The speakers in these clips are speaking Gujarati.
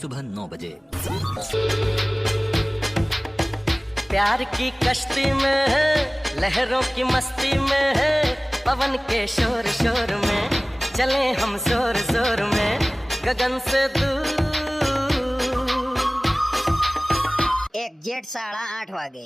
सुबह नौ बजे। प्यार की कश्ती में है लहरों की मस्ती में है पवन के शोर शोर में चले हम ज़ोर ज़ोर में गगन से दूर। एक जेठ साढ़ा आठ वागे।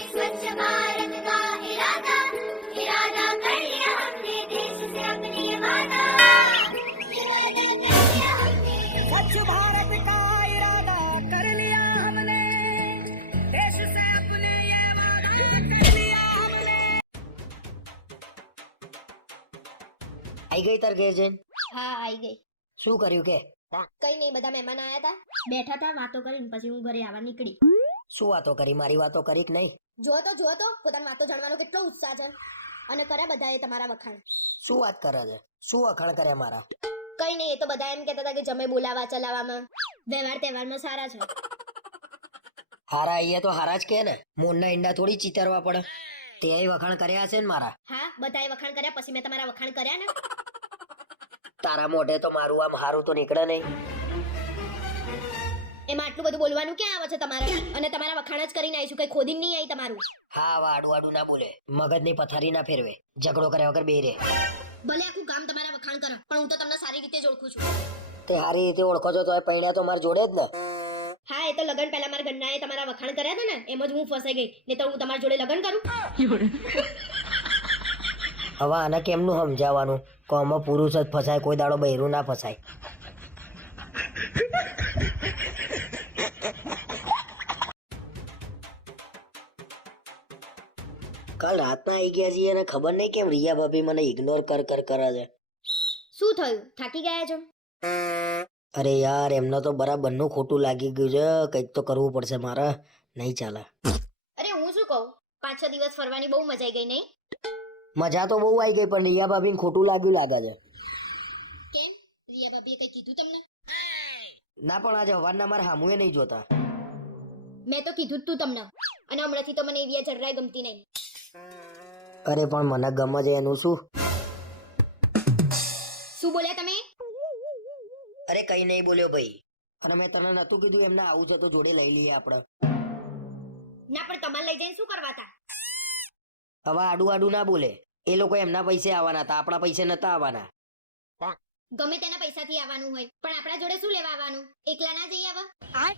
આઈ ગઈ તાર ઘેર જઈને? હા આઈ ગઈ. શું કર્યું કે? કઈ નહીં બધા મહેમાન આયા હતા બેઠા હતા વાતો કરીને પછી હું ઘરે આવવા નીકળી. શું વાતો કરી? મારી વાતો કરી કે નહીં? જો તો જો તો પોતાની વાતો જાણવાનો કેટલો ઉત્સાહ છે. અને કર્યા બધાએ તમારા વખાણ. શું વાત કરે છે? શું વખાણ કરે મારા? કઈ નહીં એ તો બધા એમ કહેતા હતા કે જમે બોલાવા ચલાવવામાં. વ્યવહાર તહેવારમાં સારા છે. હારા અહીંયા તો હારા જ કે ને. મોરના ઈંડા થોડી ચીતરવા પડે. તે વખાણ કર્યા હશે ને મારા. હા બધાએ વખાણ કર્યા પછી મેં તમારા વખાણ કર્યા ને? તારા મોઢે તો મારું આમ હારું તો નીકળે નહીં. એમાં આટલું બધું બોલવાનું ક્યાં આવે છે તમારે? અને તમારા વખાણ જ કરીને આવીશું કઈ ખોદી નહીં આવી તમારું? હા આવા આડું આડું ના બોલે. મગજની પથારી ના ફેરવે. ઝઘડો કર્યા વગર બે રે ભલે આખું ગામ તમારા વખાણ કરે પણ હું તો તમને સારી રીતે જ ઓળખું છું. તે સારી રીતે ઓળખો છો તો પૈણા તો મારા જોડે જ ને. હા એ તો લગન પહેલા મારા ગન્નાએ તમારા વખાણ કર્યા હતા ને એમ જ હું ફસાઈ ગઈ. ને તો હું તમારી જોડે લગન કરું. હવે આને કેમનું સમજાવવાનું? કોમાં પુરુષ જ ફસાય કોઈ દાડો બહેરું ના ફસાય. કાલ રાતના આવી ગયા છીએ અને ખબર નહીં કેમ રિયા ભાભી મને ઇગ્નોર કર કર કરે છે શું થયું? થાકી ગયા છો? અરે યાર એમને તો બરાબરનું ખોટું લાગી ગયું છે. કંઈક તો કરવું પડશે મારે. નહીં ચાલે. અરે હું શું કહું? પાંચ છ દિવસ ફરવાની બહુ મજા આવી ગઈ નહીં? મજા તો બહુ આવી ગઈ પણ રિયા ભાભીને ખોટું લાગ્યું લાગે છે. કેમ? રિયા ભાભીએ કઈ કીધું તમને? ના પણ આજે હવારના મારા હામુએ નહીં જોતા. મેં તો કીધું જ તું તમને. અને હમણાંથી તો મને એવી જરાય ગમતી નહીં. અરે પણ મને ગમે છે એનું શું? શું બોલ્યા તમે? કઈ નહીં બોલ્યો ભાઈ. અને મેં તને નતું કીધું એમને આવું છે તો જોડે લઈ લઈએ આપણે. ના પણ તમારે લઈ જઈને શું કરવા હતા? હવે આડું આડું ના બોલે. એ લોકો એમના પૈસે આવવાના હતા આપણા પૈસે નતા આવવાના. ગમે તેના પૈસાથી આવવાનું હોય પણ આપણા જોડે શું લેવા આવવાનું? એકલા ના જઈ આવા.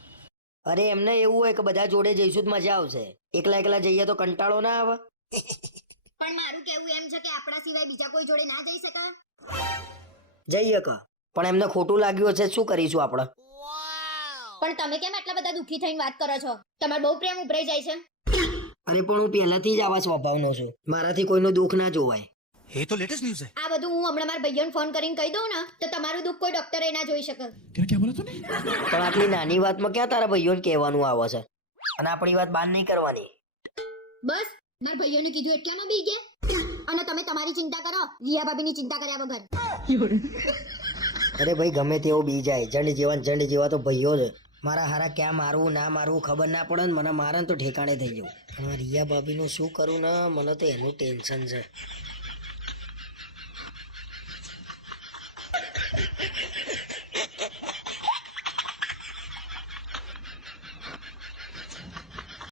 અરે એમને એવું હોય કે બધા જોડે જઈશું જ મજા આવશે. એકલા એકલા જઈએ તો કંટાળો ના આવે. પણ મારું કેવું એમ છે કે આપણા સિવાય બીજા કોઈ જોડે ના જઈ શકા જઈએ ક. પણ એમને ખોટું લાગ્યું હશે શું કરીશું આપણે? પણ તમે કેમ આટલા બધા દુઃખી થઈને વાત કરો છો? તમારો બહુ પ્રેમ ઉભરાઈ જાય છે. અરે પણ હું પહેલાથી જ આવા સ્વભાવનો છું. મારાથી કોઈનું દુઃખ ના જોવાય. એ તો લેટેસ્ટ ન્યૂઝ આ બધું હું હમણાં મારા ભાઈઓને ફોન કરીને કહી દઉં ને તો તમારું દુઃખ કોઈ ડોક્ટરે ના જોઈ શકે. તેને ક્યાં બોલતો ને? પણ આટલી નાની વાતમાં ક્યાં તારા ભાઈઓને કહેવાનું આવે છે? અને આપણી વાત બાન નહીં કરવાની. બસ મારા ભાઈઓને કીધું એટલામાં બી ગયા. અને તમે તમારી ચિંતા કરો રિયા ભાભીની ચિંતા કર્યા વગર. અરે ભાઈ, ગમે તેવો બી જાય. જંડ જેવા જંડ જેવા તો ભાઈઓ જ. મારા હારા ક્યાં મારવું, ના મારવું, ખબર ના પડે ને મને મારે તો ઠેકાણે થઈ જવું. રિયા ભાભીનું શું કરું ને, મને તો એનું ટેન્શન છે.